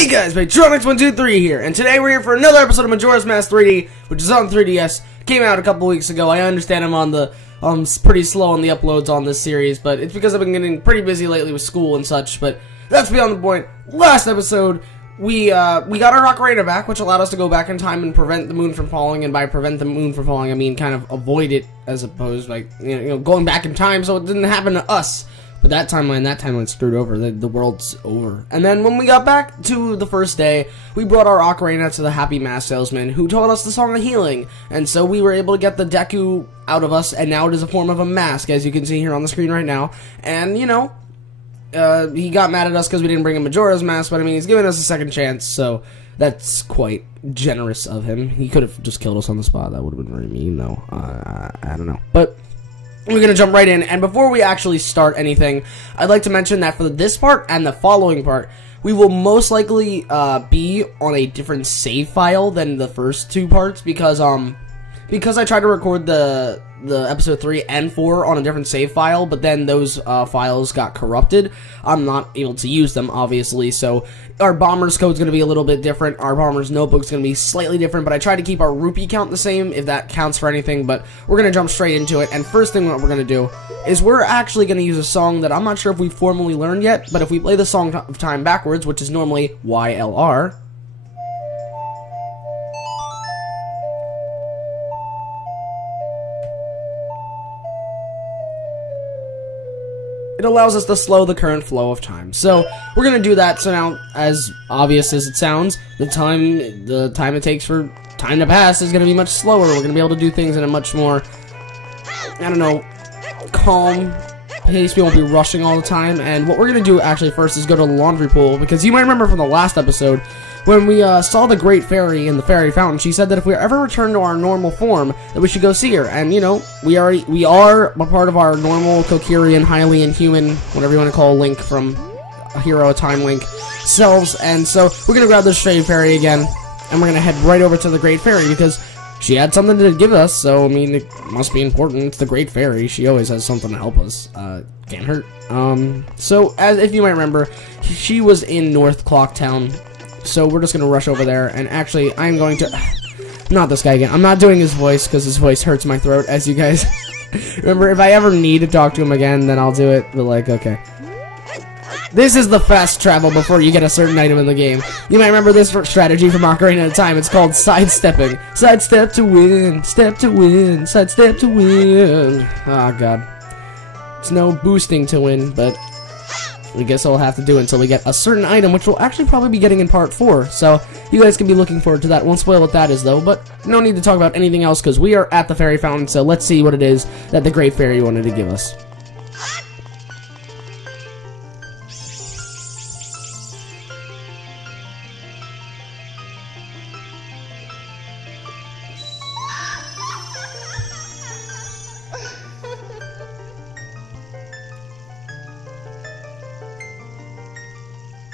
Hey guys, Majora123 here, and today we're here for another episode of Majora Mask 3D, which is on 3DS. Came out a couple weeks ago. I understand I'm on the pretty slow on the uploads on this series, but it's because I've been getting pretty busy lately with school and such. But that's beyond the point. Last episode, we got our ocarina back, which allowed us to go back in time and prevent the moon from falling. And by prevent the moon from falling, I mean kind of avoid it, as opposed like going back in time so it didn't happen to us. But that timeline's screwed over. The world's over. And then when we got back to the first day, we brought our ocarina to the happy mask salesman, who told us the song of healing. And so we were able to get the Deku out of us, and now it is a form of a mask, as you can see here on the screen right now. And, he got mad at us because we didn't bring him Majora's Mask, but I mean, he's giving us a second chance, so that's quite generous of him. He could have just killed us on the spot. That would have been very mean, though. I don't know. But we're going to jump right in, and before we actually start anything, I'd like to mention that for this part and the following part, we will most likely be on a different save file than the first two parts, because I tried to record the episode 3 and 4 on a different save file, but then those files got corrupted. I'm not able to use them, obviously, so our Bomber's code's going to be a little bit different. Our Bomber's notebook's going to be slightly different, but I tried to keep our rupee count the same, if that counts for anything. But we're going to jump straight into it, and first thing what we're going to do is we're actually going to use a song that I'm not sure if we've formally learned yet, but if we play the song of time backwards, which is normally YLR, it allows us to slow the current flow of time. So we're gonna do that. So now, as obvious as it sounds, the time it takes for time to pass is gonna be much slower. We're gonna be able to do things in a much more, I don't know, calm pace. We won't be rushing all the time. And what we're gonna do actually first is go to the laundry pool, because you might remember from the last episode when we saw the Great Fairy in the Fairy Fountain. She said that if we ever return to our normal form, that we should go see her. And we are a part of our normal Kokirian, highly inhuman, whatever you want to call Link from Hero Time Link selves. And so we're gonna grab the Stray Fairy again, and we're gonna head right over to the Great Fairy, because she had something to give us. So I mean, it must be important. It's the Great Fairy. She always has something to help us. Can't hurt. So as if you might remember, she was in North Clocktown. So we're just going to rush over there, and actually, I'm going to, not this guy again, I'm not doing his voice, because his voice hurts my throat, as you guys remember. If I ever need to talk to him again, then I'll do it, but like, okay. This is the fast travel before you get a certain item in the game. You might remember this strategy from Ocarina of Time. It's called sidestepping. Sidestep to win, step to win, sidestep to win. Oh god. It's no boosting to win, but I guess I'll have to do it until we get a certain item, which we'll actually probably be getting in part 4. So you guys can be looking forward to that. Won't spoil what that is, though, but no need to talk about anything else, because we are at the Fairy Fountain, so let's see what it is that the Great Fairy wanted to give us.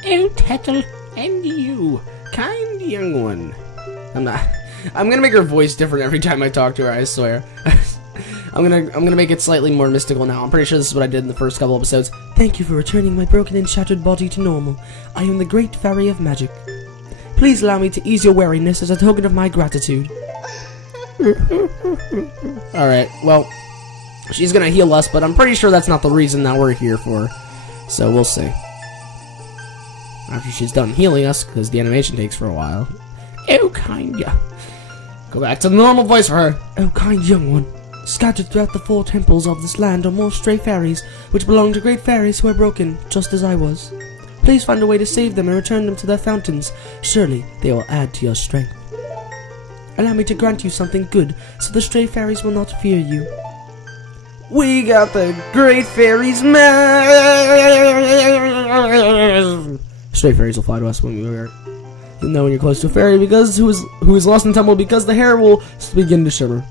Oh, Tettle, and you, kind young one. I'm gonna make her voice different every time I talk to her, I swear. I'm gonna make it slightly more mystical now. I'm pretty sure this is what I did in the first couple episodes. Thank you for returning my broken and shattered body to normal. I am the Great Fairy of Magic. Please allow me to ease your weariness as a token of my gratitude. Alright, well, she's gonna heal us, but I'm pretty sure that's not the reason that we're here for. So we'll see. After she's done healing us, because the animation takes for a while. Oh, kind ya. Go back to the normal voice for her. Oh, kind young one. Scattered throughout the 4 temples of this land are more stray fairies, which belong to great fairies who are broken, just as I was. Please find a way to save them and return them to their fountains. Surely they will add to your strength. Allow me to grant you something good, so the stray fairies will not fear you. We got the Great Fairy's mask. Stray fairies will fly to us when we are. You'll know when you're close to a fairy because who is lost in the temple, because the hair will begin to shimmer.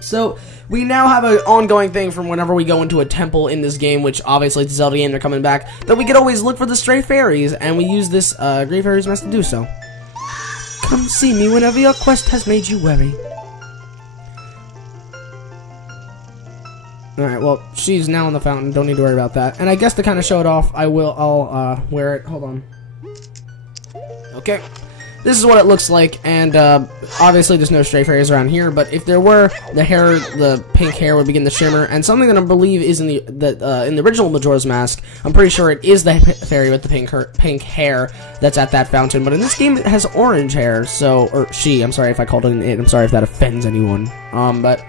So we now have an ongoing thing from whenever we go into a temple in this game, which obviously it's a Zelda game, they're coming back, that we could always look for the stray fairies, and we use this Great Fairy's Mask to do so. Come see me whenever your quest has made you weary. Alright, well, she's now in the fountain. Don't need to worry about that. And I guess to kind of show it off, I'll wear it. Hold on. Okay, this is what it looks like, and obviously there's no stray fairies around here, but if there were, the pink hair would begin to shimmer, and something that I believe is in the original Majora's Mask, I'm pretty sure it is the fairy with the pink hair that's at that fountain, but in this game it has orange hair, so, or she, I'm sorry if I called it an it, I'm sorry if that offends anyone, but,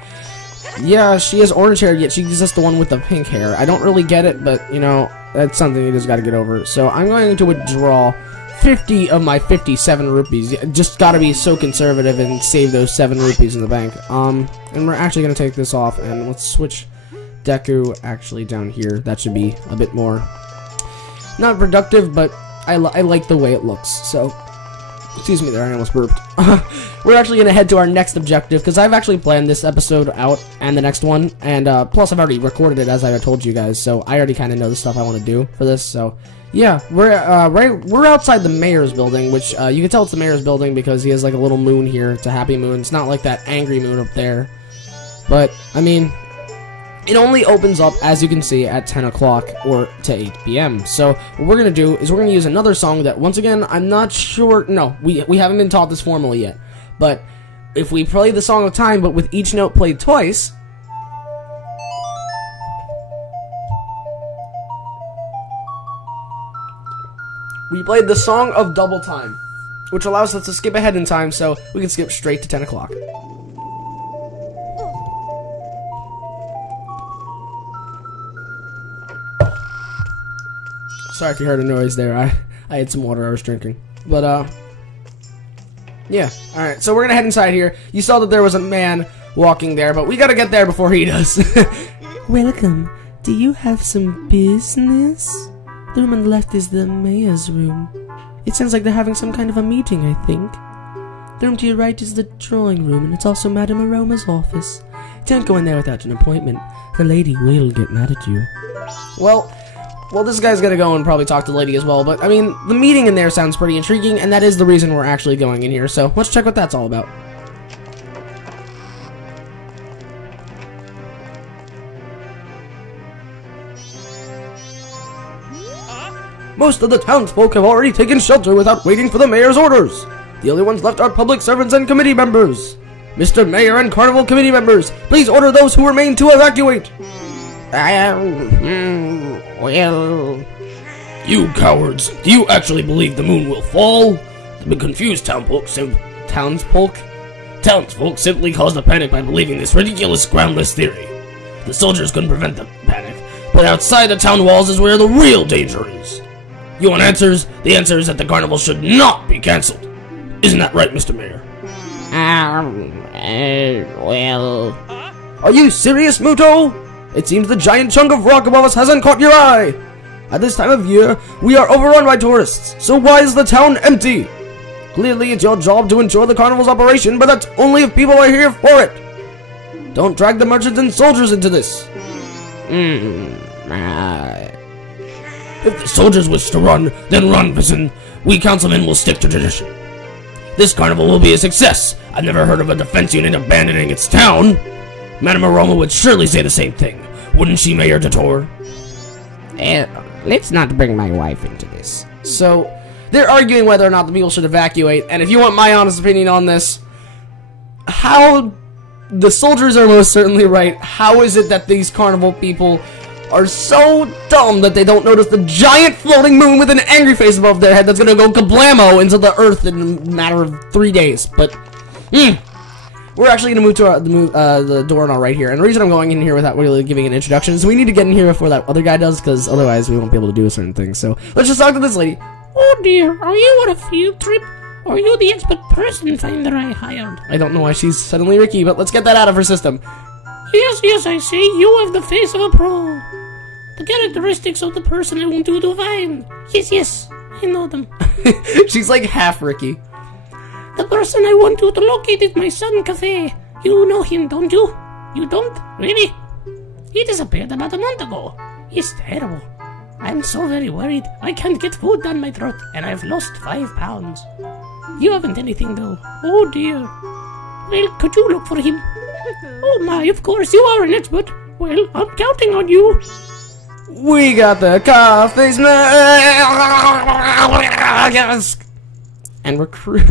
yeah, she has orange hair, yet she's just the one with the pink hair. I don't really get it, but, you know, that's something you just gotta get over. So I'm going to withdraw 50 of my 57 rupees. Just gotta be so conservative and save those 7 rupees in the bank. And we're actually gonna take this off, and let's switch Deku actually down here. That should be a bit more, not productive, but I like the way it looks, so... Excuse me there, I almost burped. We're actually going to head to our next objective, because I've actually planned this episode out, and the next one, and plus I've already recorded it, as I told you guys, so I already kind of know the stuff I want to do for this, so, yeah, we're outside the mayor's building, which, you can tell it's the mayor's building, because he has, like, a little moon here. It's a happy moon. It's not like that angry moon up there, but, I mean... It only opens up, as you can see, at 10 o'clock or to 8 p.m. So, what we're going to do is we're going to use another song that, once again, I'm not sure... No, we haven't been taught this formally yet. But, if we play the Song of Time, but with each note played twice... We played the Song of Double Time, which allows us to skip ahead in time, so we can skip straight to 10 o'clock. Sorry if you heard a noise there. I had some water I was drinking. But, yeah. Alright, so we're gonna head inside here. You saw that there was a man walking there, but we gotta get there before he does. Welcome. Do you have some business? The room on the left is the mayor's room. It sounds like they're having some kind of a meeting, I think. The room to your right is the drawing room, and it's also Madame Aroma's office. Don't go in there without an appointment. The lady will get mad at you. Well, this guy's gonna go and probably talk to the lady as well, but, I mean, the meeting in there sounds pretty intriguing, and that is the reason we're actually going in here, so let's check what that's all about. Most of the townsfolk have already taken shelter without waiting for the mayor's orders. The only ones left are public servants and committee members. Mr. Mayor and Carnival Committee members, please order those who remain to evacuate. Well... You cowards, do you actually believe the moon will fall? The confused townsfolk simply caused a panic by believing this ridiculous, groundless theory. The soldiers couldn't prevent the panic, but outside the town walls is where the real danger is. You want answers? The answer is that the carnival should not be cancelled. Isn't that right, Mr. Mayor? Well... Are you serious, Muto? It seems the giant chunk of rock above us hasn't caught your eye. At this time of year, we are overrun by tourists, so why is the town empty? Clearly, it's your job to ensure the carnival's operation, but that's only if people are here for it. Don't drag the merchants and soldiers into this. If the soldiers wish to run, then run, Vincent. We councilmen will stick to tradition. This carnival will be a success. I've never heard of a defense unit abandoning its town. Madame Aroma would surely say the same thing. Wouldn't she, Mayor Detour? Let's not bring my wife into this. So, they're arguing whether or not the people should evacuate, and if you want my honest opinion on this, the soldiers are most certainly right. How is it that these carnival people are so dumb that they don't notice the giant floating moon with an angry face above their head that's gonna go kablamo into the earth in a matter of 3 days? But, we're actually gonna move to the door on our right here, and the reason I'm going in here without really giving an introduction is we need to get in here before that other guy does, because otherwise we won't be able to do certain things. So let's just talk to this lady. Oh dear, are you on a field trip? Or are you the expert person finder I hired? I don't know why she's suddenly Ricky, but let's get that out of her system. Yes, I see. You have the face of a pro. The characteristics of the person I want you to find. Yes, I know them. She's like half Ricky. The person I want you to locate is my son, Cafe. You know him, don't you? You don't? Really? He disappeared about a month ago. He's terrible. I'm so very worried. I can't get food down my throat, and I've lost 5 pounds. You haven't anything, though. Oh, dear. Well, could you look for him? Oh, my, of course, you are an expert. Well, I'm counting on you. We got the coffee mask. and recruit.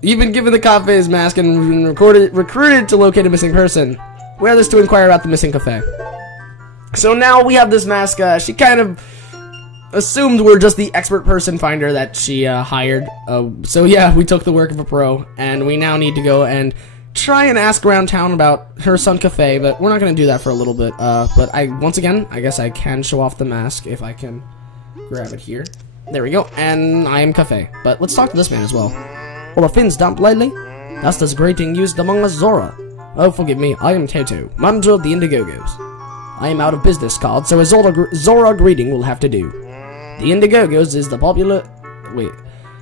You've been given the cafe's mask and recruited to locate a missing person. Wear this to inquire about the missing cafe. So now we have this mask. She kind of assumed we're just the expert person finder that she hired. So yeah, we took the work of a pro, and we now need to go and try and ask around town about her son cafe, but we're not going to do that for a little bit. But once again, I guess I can show off the mask if I can grab it here. There we go, and I am cafe. But let's talk to this man as well. Well, the fins dumped lately? That's this greeting used among us Zora. Oh, forgive me, I am Toto, manager of the Indigogos. I am out of business cards, so a Zora greeting will have to do. The Indigogos is the popular...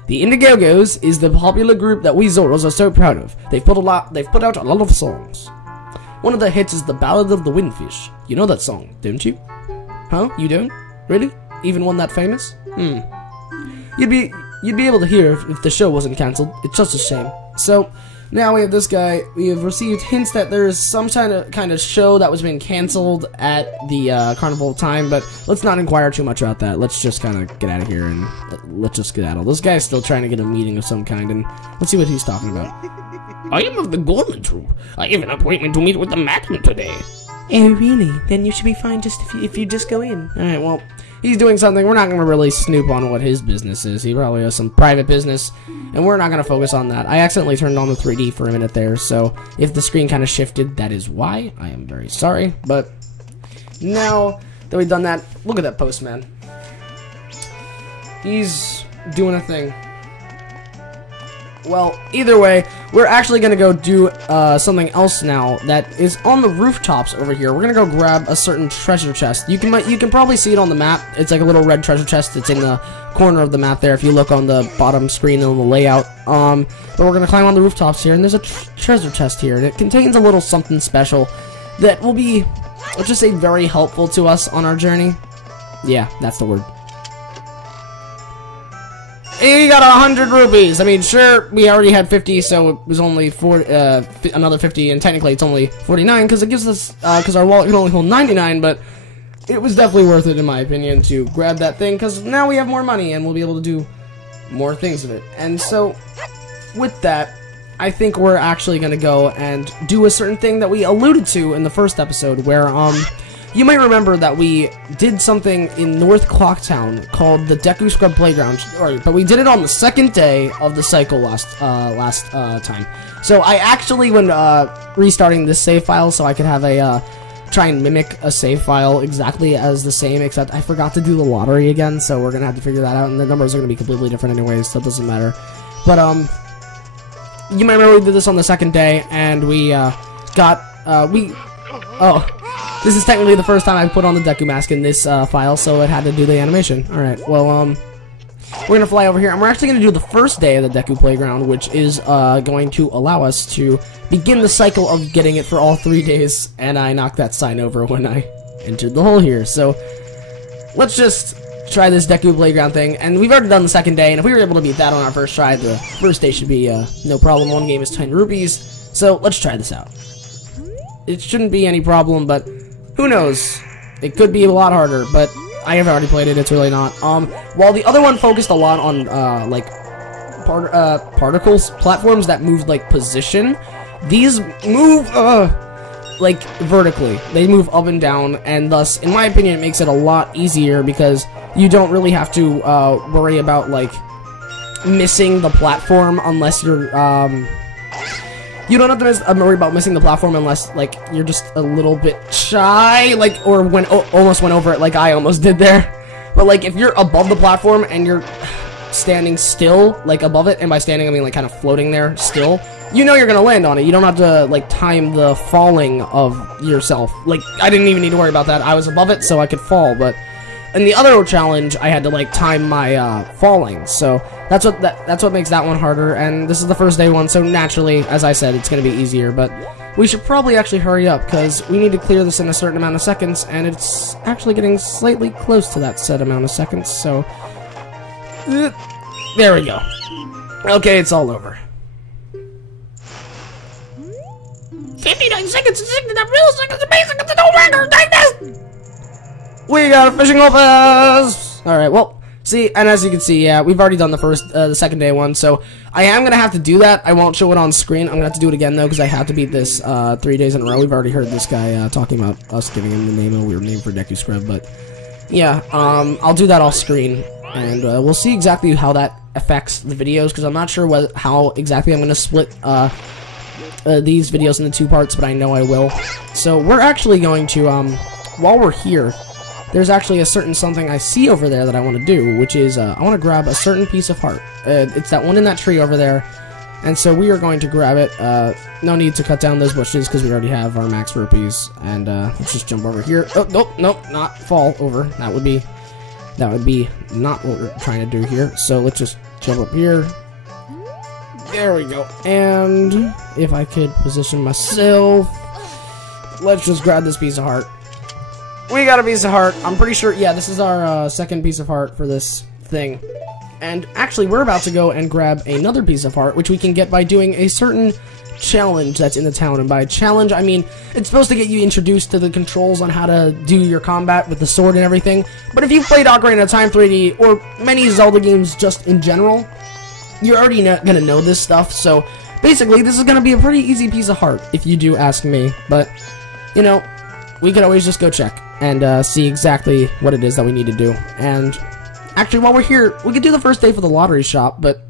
The Indigogos is the popular group that we Zoras are so proud of. They've put out a lot of songs. One of their hits is the Ballad of the Windfish. You know that song, don't you? Huh? You don't? Really? Even one that famous? You'd be able to hear if the show wasn't cancelled. It's just a shame. So, now we have this guy. We have received hints that there is some kind of show that was being cancelled at the carnival time, but let's not inquire too much about that. Let's just kind of get out of here and let's just skedaddle. This guy's still trying to get a meeting of some kind, and let's see what he's talking about. I am of the Gorman Troop. I have an appointment to meet with the madam today. Oh, really? Then you should be fine just if you just go in. Alright, well, he's doing something. We're not going to really snoop on what his business is. He probably has some private business, and we're not going to focus on that. I accidentally turned on the 3D for a minute there, so if the screen kind of shifted, that is why. I am very sorry, but now that we've done that, look at that postman. He's doing a thing. Well, either way, we're actually going to go do something else now that is on the rooftops over here. We're going to go grab a certain treasure chest. You can probably see it on the map. It's like a little red treasure chest that's in the corner of the map there if you look on the bottom screen on the layout. But we're going to climb on the rooftops here, and there's a treasure chest here, and it contains a little something special that will be, let's just say, very helpful to us on our journey. Yeah, that's the word. He got 100 rupees. I mean, sure, we already had 50, so it was only another 50, and technically it's only 49, because it gives us, because our wallet can only hold 99, but it was definitely worth it, in my opinion, to grab that thing, because now we have more money, and we'll be able to do more things with it. And so, with that, I think we're actually going to go and do a certain thing that we alluded to in the first episode, where, you might remember that we did something in North Clocktown called the Deku Scrub Playground, but we did it on the second day of the cycle last time. So I actually, when restarting this save file, so I could have a try and mimic a save file exactly as the same, except I forgot to do the lottery again, so we're gonna have to figure that out, and the numbers are gonna be completely different anyways, so it doesn't matter. But you might remember we did this on the second day, and we this is technically the first time I put on the Deku Mask in this file, so it had to do the animation. Alright, well, we're gonna fly over here, and we're actually gonna do the first day of the Deku Playground, which is going to allow us to begin the cycle of getting it for all 3 days, and I knocked that sign over when I entered the hole here. So, let's just try this Deku Playground thing, and we've already done the second day, and if we were able to beat that on our first try, the first day should be no problem. One game is 10 rupees, so let's try this out. It shouldn't be any problem, but who knows? It could be a lot harder, but I have already played it, it's really not. While the other one focused a lot on, like, particles, platforms that move, like, position, these move, like, vertically. They move up and down, and thus, in my opinion, it makes it a lot easier because you don't really have to, worry about, like, missing the platform unless you're, you don't have to worry about missing the platform unless, like, you're just a little bit shy, like, or almost went over it like I almost did there. But, like, if you're above the platform and you're standing still, like, above it, and by standing I mean, like, kind of floating there still, you know you're gonna land on it. You don't have to, like, time the falling of yourself. Like, I didn't even need to worry about that. I was above it, so I could fall, but in the other challenge, I had to, like, time my, falling, so that's what makes that one harder, and this is the first day one, so naturally, as I said, it's gonna be easier, but we should probably actually hurry up, because we need to clear this in a certain amount of seconds, and it's actually getting slightly close to that set amount of seconds, so there we go. Okay, it's all over. 59 seconds and 69 milliseconds, amazing, it's a no record, take this! We got a fishing opus! Alright, well, See, and as you can see, yeah, we've already done the second day one, so I am gonna have to do that. I won't show it on screen. I'm gonna have to do it again though, because I have to beat this 3 days in a row. We've already heard this guy talking about us giving him the name, a weird name for Deku Scrub, but yeah, I'll do that off screen, and we'll see exactly how that affects the videos, because I'm not sure how exactly I'm gonna split these videos into 2 parts, but I know I will. So we're actually going to while we're here, there's actually a certain something I see over there that I want to do, which is, I want to grab a certain piece of heart. It's that one in that tree over there, and so we are going to grab it. No need to cut down those bushes, because we already have our max rupees, and let's just jump over here. Oh, nope, not fall over. That would be not what we're trying to do here, so let's just jump up here. There we go, and if I could position myself, let's just grab this piece of heart. We got a piece of heart. I'm pretty sure, yeah, this is our second piece of heart for this thing. And actually, we're about to go and grab another piece of heart, which we can get by doing a certain challenge that's in the town. And by challenge, I mean, it's supposed to get you introduced to the controls on how to do your combat with the sword and everything. But if you've played Ocarina of Time 3D, or many Zelda games just in general, you're already gonna know this stuff. So, basically, this is gonna be a pretty easy piece of heart, if you do ask me. But, you know, we could always just go check and see exactly what it is that we need to do. And actually, while we're here, we could do the first day for the lottery shop, but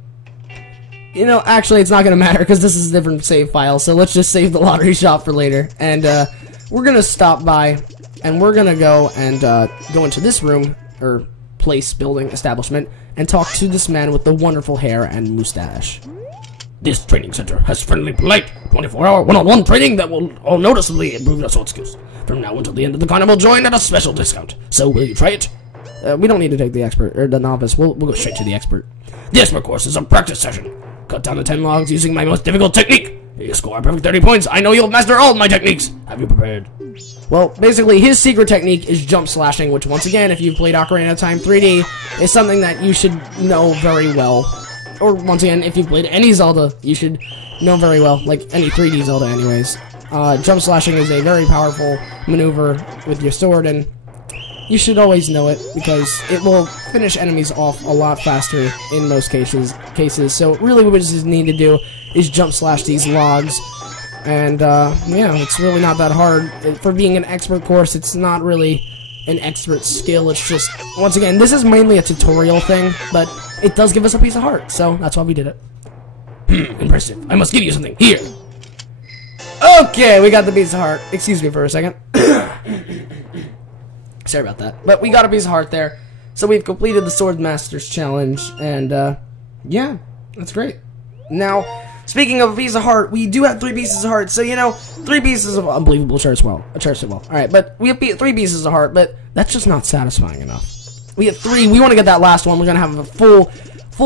you know, actually it's not gonna matter because this is a different save file, so let's just save the lottery shop for later. And we're gonna stop by, and we're gonna go and go into this room, or place, building, establishment, and talk to this man with the wonderful hair and mustache. This training center has friendly, polite, 24-hour one-on-one training that will all noticeably improve your sword skills. From now until the end of the carnival, join at a special discount. So, will you try it? We don't need to take the expert, or the novice. We'll go straight to the expert. The expert course is a practice session. Cut down to 10 logs using my most difficult technique. If you score a perfect 30 points, I know you'll master all of my techniques. Have you prepared? Well, basically, his secret technique is jump slashing, which, once again, if you've played Ocarina of Time 3D, is something that you should know very well. Or, once again, if you've played any Zelda, you should know very well, like any 3D Zelda anyways. Jump slashing is a very powerful maneuver with your sword, and you should always know it, because it will finish enemies off a lot faster in most cases. So, really what we just need to do is jump slash these logs, and, yeah, it's really not that hard. For being an expert course, it's not really an expert skill, it's just, once again, this is mainly a tutorial thing, but it does give us a piece of heart, so that's why we did it. Impressive. I must give you something. Here. Okay, we got the piece of heart. Excuse me for a second. Sorry about that. But we got a piece of heart there. So we've completed the Sword Masters Challenge, and, yeah, that's great. Now, speaking of a piece of heart, we do have 3 pieces of heart, so, you know, 3 pieces of unbelievable church well. Alright, but we have 3 pieces of heart, but that's just not satisfying enough. We have 3. We want to get that last one. We're gonna have a full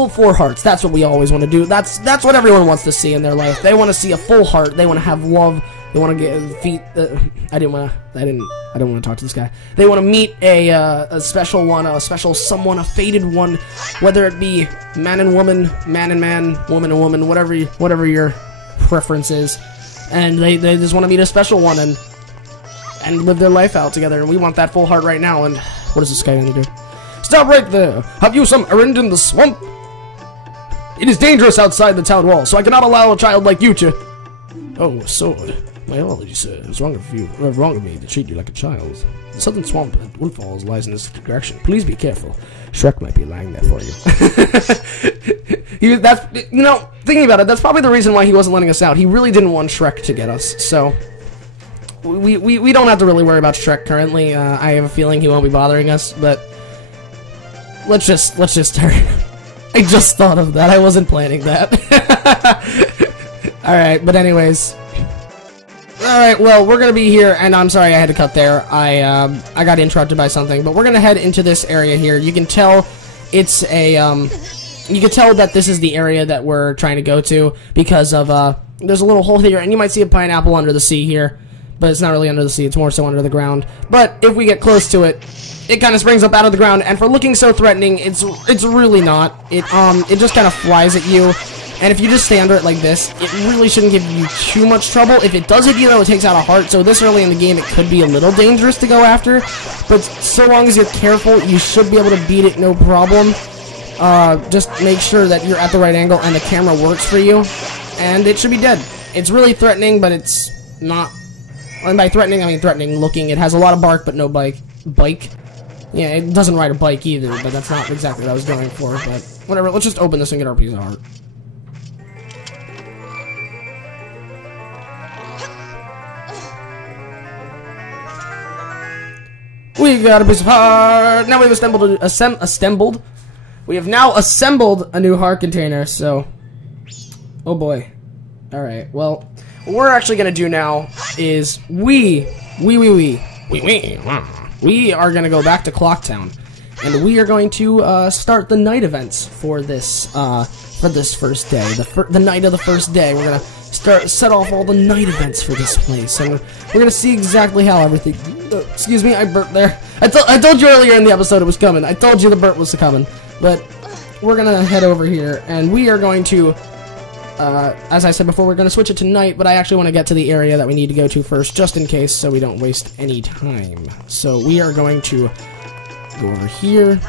4 hearts. That's what we always want to do. That's what everyone wants to see in their life. They want to see a full heart. They want to have love. They want to get feet. I didn't want to talk to this guy. They want to meet a special one, a special someone, a fated one, whether it be man and woman, man and man, woman and woman, whatever your preference is. And they just want to meet a special one and live their life out together. And we want that full heart right now. And what is this guy going to do? Stop right there! Have you some errand in the swamp? It is dangerous outside the town wall, so I cannot allow a child like you to... Oh, a sword. My apologies, sir. It was wrong of me to treat you like a child. The southern swamp at Wolf Falls lies in this direction. Please be careful. Shrek might be lying there for you. You know, thinking about it, that's probably the reason why he wasn't letting us out. He really didn't want Shrek to get us, so... We don't have to really worry about Shrek currently. I have a feeling he won't be bothering us, but... Let's just hurry. I just thought of that. I wasn't planning that. Alright, but anyways. Alright, well, we're gonna be here, and I'm sorry I had to cut there. I got interrupted by something, but we're gonna head into this area here. You can tell it's a, you can tell that this is the area that we're trying to go to, because of, there's a little hole here, and you might see a pineapple under the sea here. But it's not really under the sea, it's more so under the ground. But if we get close to it, it kind of springs up out of the ground, and for looking so threatening, it's really not. It just kind of flies at you, And if you just stay under it like this, it really shouldn't give you too much trouble. If it does hit you, though, it takes out a heart. So this early in the game, it could be a little dangerous to go after. But so long as you're careful, you should be able to beat it no problem. Just make sure that you're at the right angle and the camera works for you. And it should be dead. It's really threatening, but it's not... And by threatening, I mean threatening looking. It has a lot of bark, but no bike. Yeah, it doesn't ride a bike either, but that's not exactly what I was going for. But whatever, let's just open this and get our piece of heart. We got a piece of heart. Now we've assembled. We have now assembled a new heart container. So, oh boy. All right. Well, what we're actually gonna do now is we are gonna go back to Clocktown, and we are going to start the night events for this first day. The night of the first day, we're gonna set off all the night events for this place, and we're gonna see exactly how everything. Excuse me, I burped there. I told you earlier in the episode it was coming. I told you the burp was coming, but we're gonna head over here, and we are going to. As I said before, we're going to switch it to night, but I actually want to get to the area that we need to go to first, just in case, so we don't waste any time. So we are going to go over here,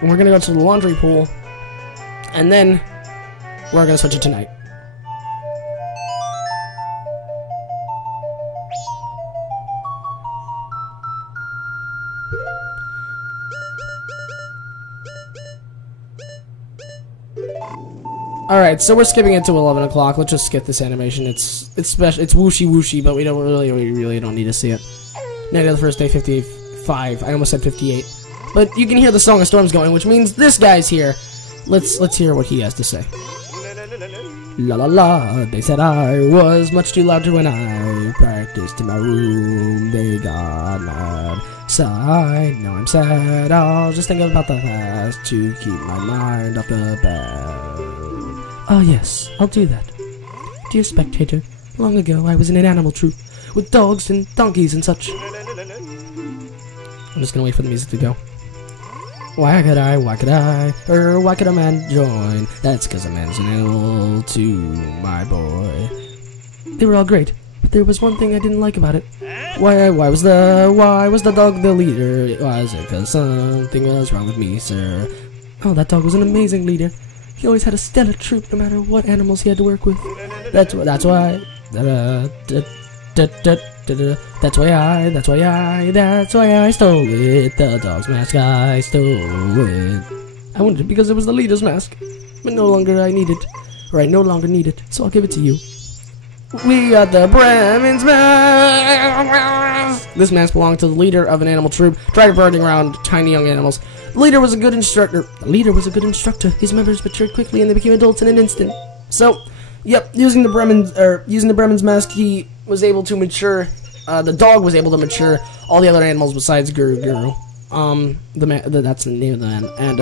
and we're going to go to the laundry pool, and then we're going to switch it to night. Alright, so we're skipping it to 11 o'clock. Let's just skip this animation. It's special. It's whooshy. We don't really don't need to see it. Night of the first day, 55. I almost said 58. But you can hear the Song of Storms going, which means this guy's here. Let's hear what he has to say. La la la, they said I was much too loud when I practiced in my room. They got mad. Sighed, now I'm sad. I'll just think about the past to keep my mind off the bad. Oh yes, I'll do that. Dear spectator, long ago I was in an animal troupe with dogs and donkeys and such. I'm just gonna wait for the music to go. Why could a man join? That's cause a man's an animal too, my boy. They were all great, but there was one thing I didn't like about it. Why was the dog the leader? Was it cause something was wrong with me, sir? Oh, that dog was an amazing leader. He always had a stellar troop, no matter what animals he had to work with. That's why I stole it. The dog's mask, I stole it. I wanted it because it was the leader's mask, but no longer I need it, or I no longer need it. So I'll give it to you. We got the Bremen's mask. This mask belonged to the leader of an animal troop, birding around tiny young animals. The leader was a good instructor. His members matured quickly and they became adults in an instant. So, yep, using the Bremen's mask, he was able to mature. The dog was able to mature all the other animals besides Guru. That's the name of the man. And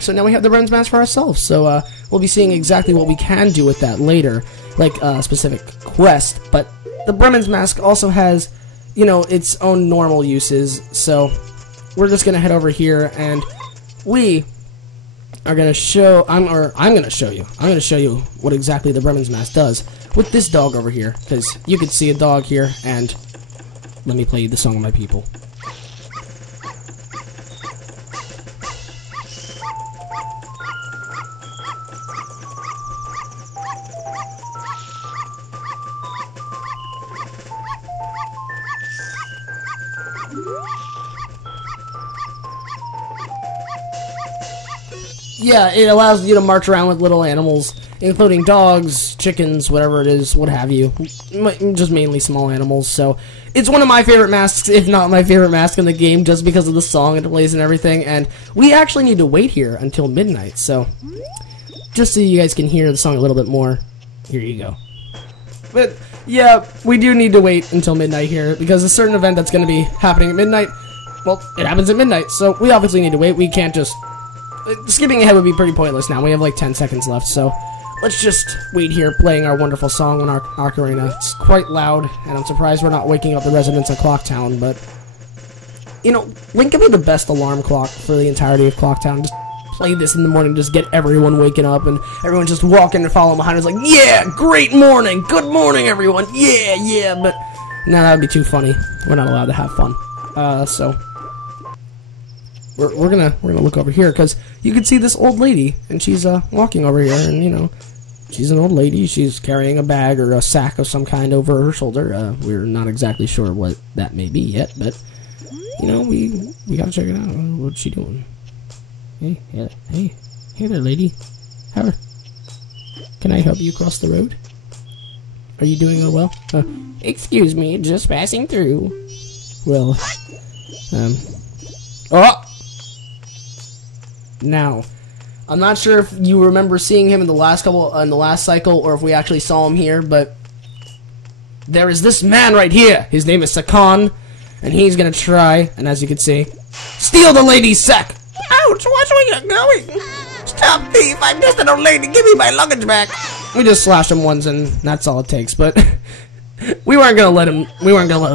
so now we have the Bremen's mask for ourselves. So we'll be seeing exactly what we can do with that later, like a specific quest. But the Bremen's mask also has, its own normal uses. So we're just gonna head over here, and we are gonna show. I'm gonna show you what exactly the Bremen's mask does with this dog over here, because you can see a dog here. And let me play you the song of my people. Yeah, it allows you to march around with little animals, including dogs, chickens, whatever it is, what have you. Just mainly small animals, so it's one of my favorite masks, if not my favorite mask in the game, just because of the song it plays and everything. And we actually need to wait here until midnight, so just so you guys can hear the song a little bit more, here you go. But yeah, we do need to wait until midnight here, because a certain event that's going to be happening at midnight, well, it happens at midnight, so we obviously need to wait. We can't just... Skipping ahead would be pretty pointless now. We have like 10 seconds left, so let's just wait here playing our wonderful song on our ocarina. It's quite loud, and I'm surprised we're not waking up the residents of Clocktown, but... Link can be the best alarm clock for the entirety of Clocktown. Just play this in the morning, just get everyone waking up, and everyone just walking and following behind us like, yeah, great morning, good morning, everyone, yeah, but no, that would be too funny. We're not allowed to have fun. So we're gonna look over here, because you can see this old lady, and she's walking over here, and you know, she's an old lady. She's carrying a bag or a sack of some kind over her shoulder. We're not exactly sure what that may be yet, but you know, we gotta check it out. What's she doing? Hey there, lady. How? Can I help you cross the road? Are you doing well? Excuse me, just passing through. Well, oh! Now, I'm not sure if you remember seeing him in the last cycle, or if we actually saw him here, but there is this man right here. His name is Sakan, and he's gonna try, and as you can see, steal the lady's sack. Ouch, watch where you're going. Stop, thief, I'm just an old lady. Give me my luggage back. We just slashed him once, and that's all it takes, but we weren't gonna let him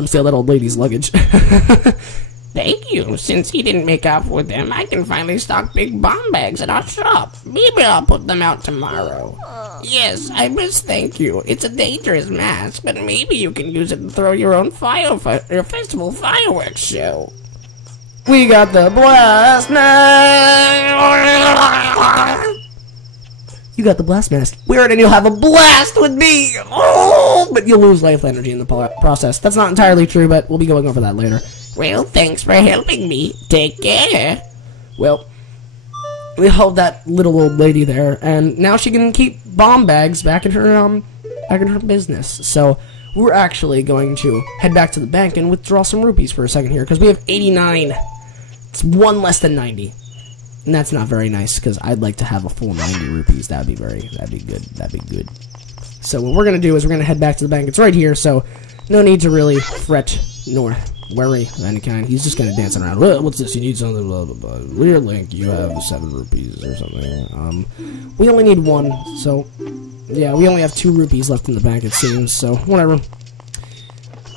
steal that old lady's luggage. Thank you. Since he didn't make off with them, I can finally stock big bomb bags at our shop. Maybe I'll put them out tomorrow. Yes, I must thank you. It's a dangerous mask, but maybe you can use it to throw your own festival fireworks show. We got the blast mask. You got the blast mask. Wear it and you'll have a blast with me. Oh, but you'll lose life energy in the process. That's not entirely true, but we'll be going over that later. Well, thanks for helping me. Take care. Well, we held that little old lady there, and now she can keep bomb bags back in her business. So we're actually going to head back to the bank and withdraw some rupees for a second here, because we have 89. It's one less than 90, and that's not very nice, because I'd like to have a full 90 rupees. That'd be good. So what we're gonna do is we're gonna head back to the bank. It's right here, so no need to really fret nor worry of any kind. He's just gonna dance around. Well, what's this? You need something, blah blah blah. We're Link, you have 7 rupees or something. We only need 1, so yeah, we only have 2 rupees left in the bank, it seems, so whatever.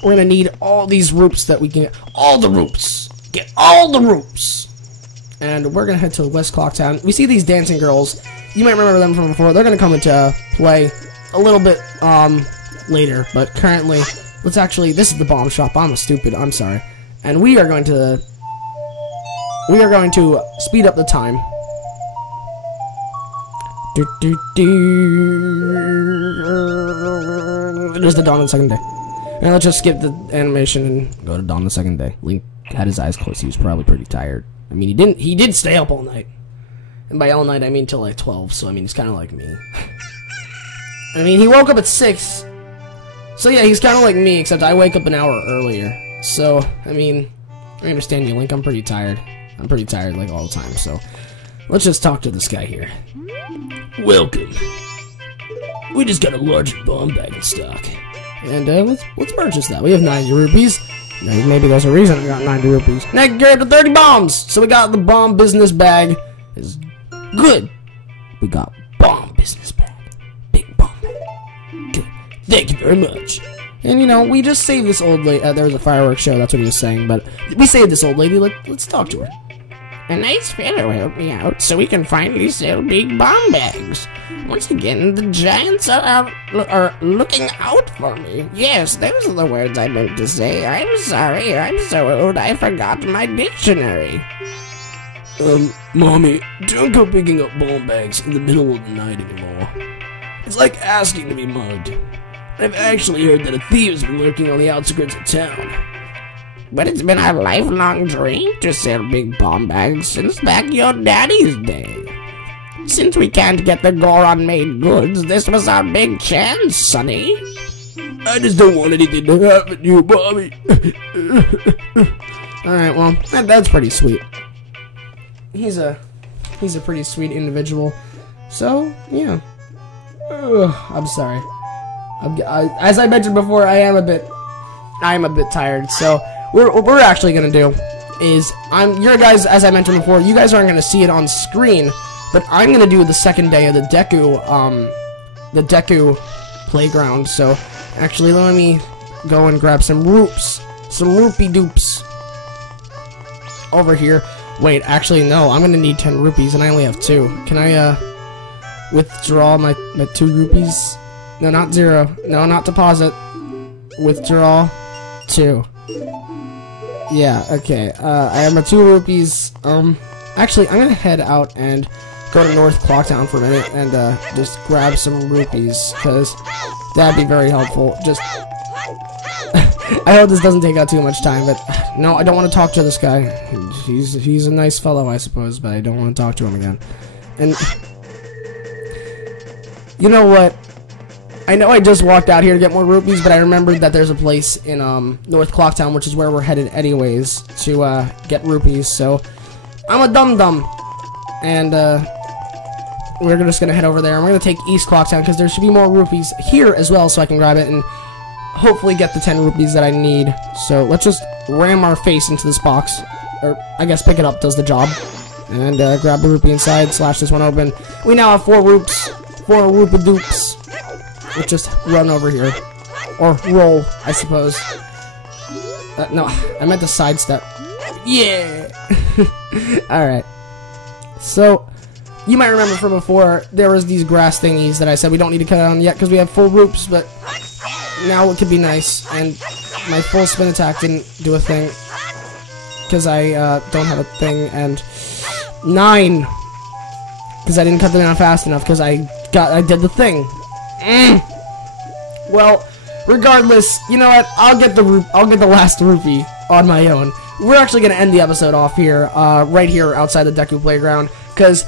We're gonna need all these roops that we can get. All the roops! Get all the roops! And we're gonna head to West Clocktown. We see these dancing girls. You might remember them from before. They're gonna come into play a little bit later, but currently, let's actually, this is the bomb shop. I'm I'm sorry. And we are going to speed up the time. It is the dawn of the second day. And let's just skip the animation and go to dawn of the second day. Link had his eyes closed. He was probably pretty tired. I mean, he did stay up all night. And by all night, I mean till like 12, so I mean, he's kind of like me. I mean, he woke up at 6. So yeah, he's kind of like me, except I wake up an hour earlier. So, I mean, I understand you, Link. I'm pretty tired. I'm pretty tired, like, all the time, so let's just talk to this guy here. Welcome. We just got a larger bomb bag in stock. And, let's purchase that. We have 90 rupees. Maybe there's a reason we got 90 rupees. Now get to 30 bombs! So we got the bomb business bag. It's good. We got bomb business bag. Big bomb bag. Good. Thank you very much. And, you know, we just saved this old lady. There was a fireworks show, that's what he was saying, but we saved this old lady. Let's talk to her. A nice fellow helped me out so we can finally sell big bomb bags. Once again, the giants are looking out for me. Yes, those are the words I meant to say. I'm sorry, I'm so old I forgot my dictionary. Mommy, don't go picking up bomb bags in the middle of the night anymore. It's like asking to be mugged. I've actually heard that a thief's been lurking on the outskirts of town. But it's been our lifelong dream to sell big bomb bags since back your daddy's day. Since we can't get the Goron-made goods, this was our big chance, sonny. I just don't want anything to happen to you, Bobby. Alright, well, that's pretty sweet. He's a pretty sweet individual. So, yeah. I'm sorry. As I mentioned before, I am a bit tired, so what we're actually gonna do is your guys, as I mentioned before, you guys aren't gonna see it on screen, but I'm gonna do the second day of the Deku playground. So actually, let me go and grab some rupee dupes over here. Wait, actually, no. I'm gonna need 10 rupees, and I only have 2. Can I, withdraw my 2 rupees? No, not 0. No, not deposit. Withdraw 2. Yeah, okay. I have my 2 rupees. Actually, I'm gonna head out and go to North Clocktown for a minute and, just grab some rupees, because that'd be very helpful. Just... I hope this doesn't take out too much time, but... No, I don't want to talk to this guy. He's a nice fellow, I suppose, but I don't want to talk to him again. And... You know what? I know I just walked out here to get more rupees, but I remembered that there's a place in, North Clocktown, which is where we're headed anyways, to, get rupees, so... I'm a dum-dum! And, we're just gonna head over there, and we're gonna take East Clocktown, because there should be more rupees here as well, so I can grab it, and hopefully get the 10 rupees that I need. So, let's just ram our face into this box. Or, I guess pick it up does the job. And, grab the rupee inside, slash this one open. We now have 4 rupes. 4 rupadoops. Let's just run over here. Or roll, I suppose. No, I meant to sidestep. Yeah! Alright. So, you might remember from before, there was these grass thingies that I said we don't need to cut on yet because we have full rupes, but now it could be nice. And my full spin attack didn't do a thing because I don't have a thing. And 9 because I didn't cut them down fast enough because I did the thing. Well, regardless, you know what? I'll get the last rupee on my own. We're actually gonna end the episode off here, right here outside the Deku Playground, because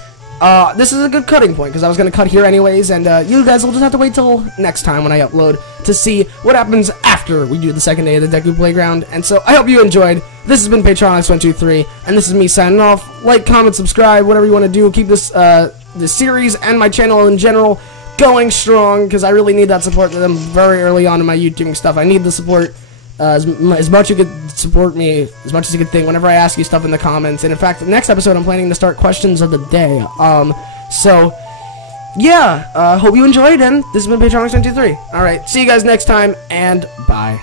this is a good cutting point, because I was gonna cut here anyways, and you guys will just have to wait till next time when I upload to see what happens after we do the second day of the Deku Playground. And so I hope you enjoyed. This has been Patronix123, and this is me signing off. Like, comment, subscribe, whatever you want to do. Keep this this series and my channel in general going strong, because I really need that support. I'm very early on in my YouTubing stuff. I need the support. As much you could support me, as much as you could think, whenever I ask you stuff in the comments. And in fact, the next episode I'm planning to start questions of the day. So, yeah, hope you enjoyed, and this has been Patronix123. Alright, see you guys next time, and bye.